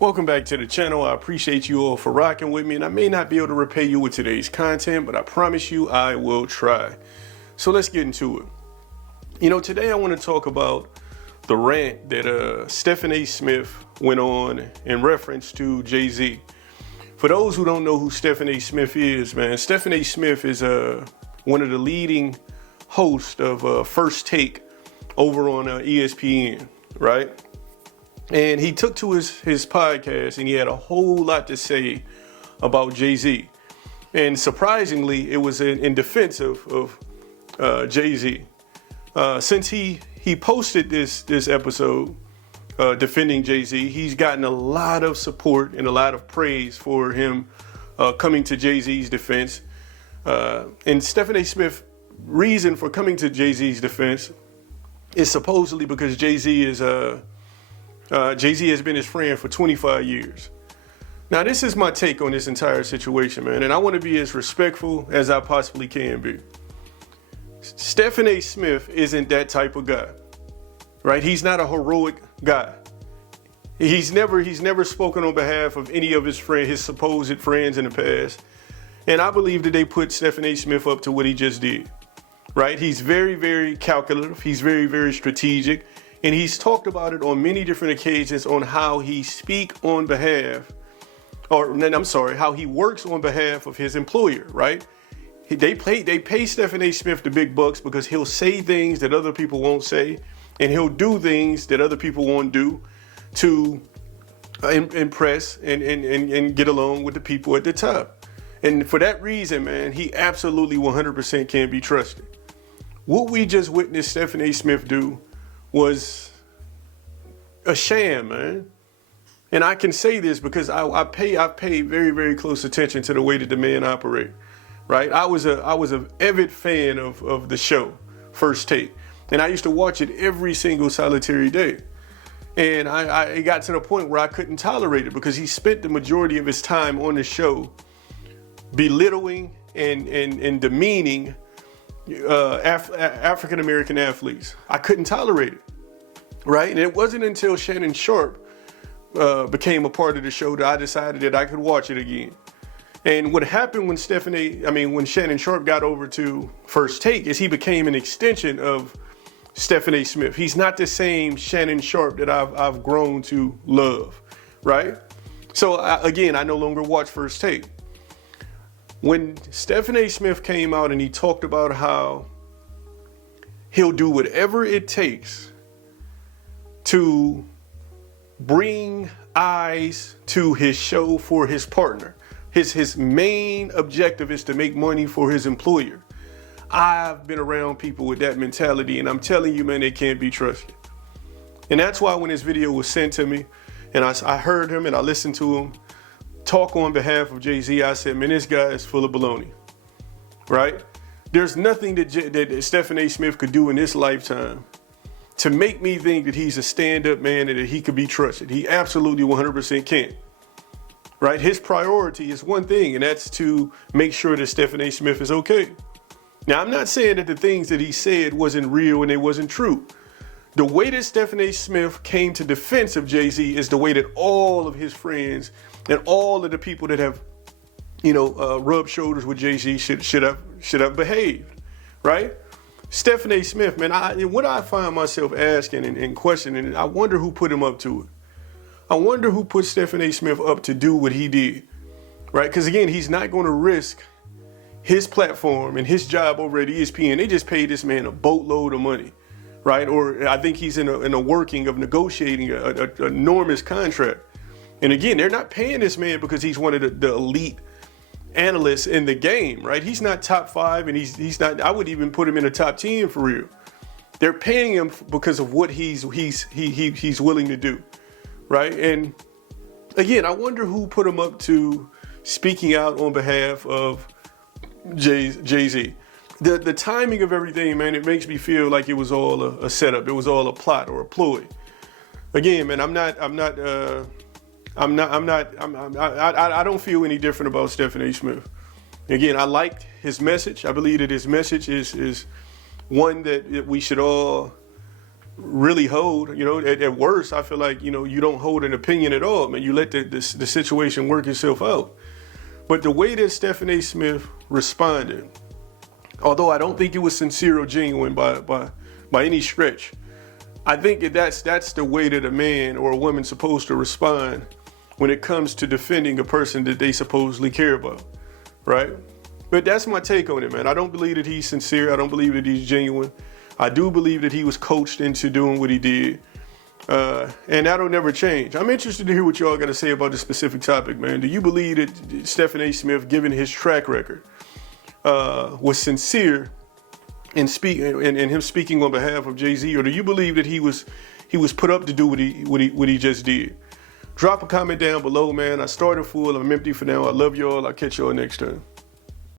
Welcome back to the channel. I appreciate you all for rocking with me, and I may not be able to repay you with today's content, but I promise you I will try. So let's get into it. Today I want to talk about the rant that Stephen A. Smith went on in reference to Jay-Z. For those who don't know who Stephen A. Smith is, man, Stephen A. Smith is one of the leading hosts of First Take over on ESPN, right? And he took to his podcast and he had a whole lot to say about Jay-Z. And surprisingly, it was in defense of Jay-Z. Since he posted this episode defending Jay-Z, he's gotten a lot of support and a lot of praise for him coming to Jay-Z's defense. And Stephen A. Smith's reason for coming to Jay-Z's defense is supposedly because Jay-Z has been his friend for 25 years. Now, this is my take on this entire situation, man, and I want to be as respectful as I possibly can be. Stephen A. Smith isn't that type of guy, right? He's not a heroic guy. He's never spoken on behalf of any of his supposed friends in the past, and I believe that they put Stephen A. Smith up to what he just did, right? He's very, very calculative. He's very, very strategic. And he's talked about it on many different occasions on how he how he works on behalf of his employer, right? They pay Stephen A. Smith the big bucks because he'll say things that other people won't say, and he'll do things that other people won't do to impress and get along with the people at the top. And for that reason, man, he absolutely 100% can't be trusted. What we just witnessed Stephen A. Smith do was a sham, man. And I can say this because I pay very, very close attention to the way that the man operate, right? I was an avid fan of the show, First Take. And I used to watch it every single solitary day. And it got to the point where I couldn't tolerate it because he spent the majority of his time on the show belittling and demeaning African-American athletes. I couldn't tolerate it, right? And it wasn't until Shannon Sharpe became a part of the show that I decided that I could watch it again. And what happened when when Shannon Sharpe got over to First Take is he became an extension of Stephen A. Smith. He's not the same Shannon Sharpe that I've grown to love, right? So I no longer watch First Take. When Stephen A. Smith came out and he talked about how he'll do whatever it takes to bring eyes to his show for his partner. His main objective is to make money for his employer. I've been around people with that mentality, and I'm telling you, man, they can't be trusted. And that's why when this video was sent to me and I heard him and I listened to him talk on behalf of Jay-Z, I said, man, this guy is full of baloney, right? There's nothing that Stephen A. Smith could do in this lifetime to make me think that he's a stand-up man and that he could be trusted. He absolutely 100% can't, right? His priority is one thing, and that's to make sure that Stephen A. Smith is okay. Now, I'm not saying that the things that he said wasn't real and they wasn't true. The way that Stephen A. Smith came to defense of Jay-Z is the way that all of his friends and all of the people that have, rubbed shoulders with Jay-Z should have behaved, right? Stephen A. Smith, man, what I find myself asking and questioning, I wonder who put him up to it. I wonder who put Stephen A. Smith up to do what he did, right? Because again, he's not going to risk his platform and his job over at ESPN. They just paid this man a boatload of money, right? Or I think he's in a working of negotiating an enormous contract. And again, they're not paying this man because he's one of the elite analysts in the game, right? He's not top 5, and he's not. I would even put him in the top 10 for real. They're paying him because of what he's willing to do, right? And again, I wonder who put him up to speaking out on behalf of Jay-Z. The timing of everything, man, it makes me feel like it was all a setup. It was all a plot or a ploy. Again, man, I don't feel any different about Stephen A. Smith. Again, I liked his message. I believe that his message is one that we should all really hold. You know, at worst, I feel like, you know, you don't hold an opinion at all, man. You let the situation work itself out. But the way that Stephen A. Smith responded, although I don't think it was sincere or genuine by any stretch, I think that's the way that a man or a woman's supposed to respond when it comes to defending a person that they supposedly care about, right? But that's my take on it, man. I don't believe that he's sincere. I don't believe that he's genuine. I do believe that he was coached into doing what he did. And that'll never change. I'm interested to hear what y'all got to say about this specific topic, man. Do you believe that Stephen A. Smith, given his track record, was sincere in him speaking on behalf of Jay-Z, or do you believe that he was put up to do what he just did? Drop a comment down below, man. I started full. I'm empty for now. I love y'all. I'll catch y'all next time.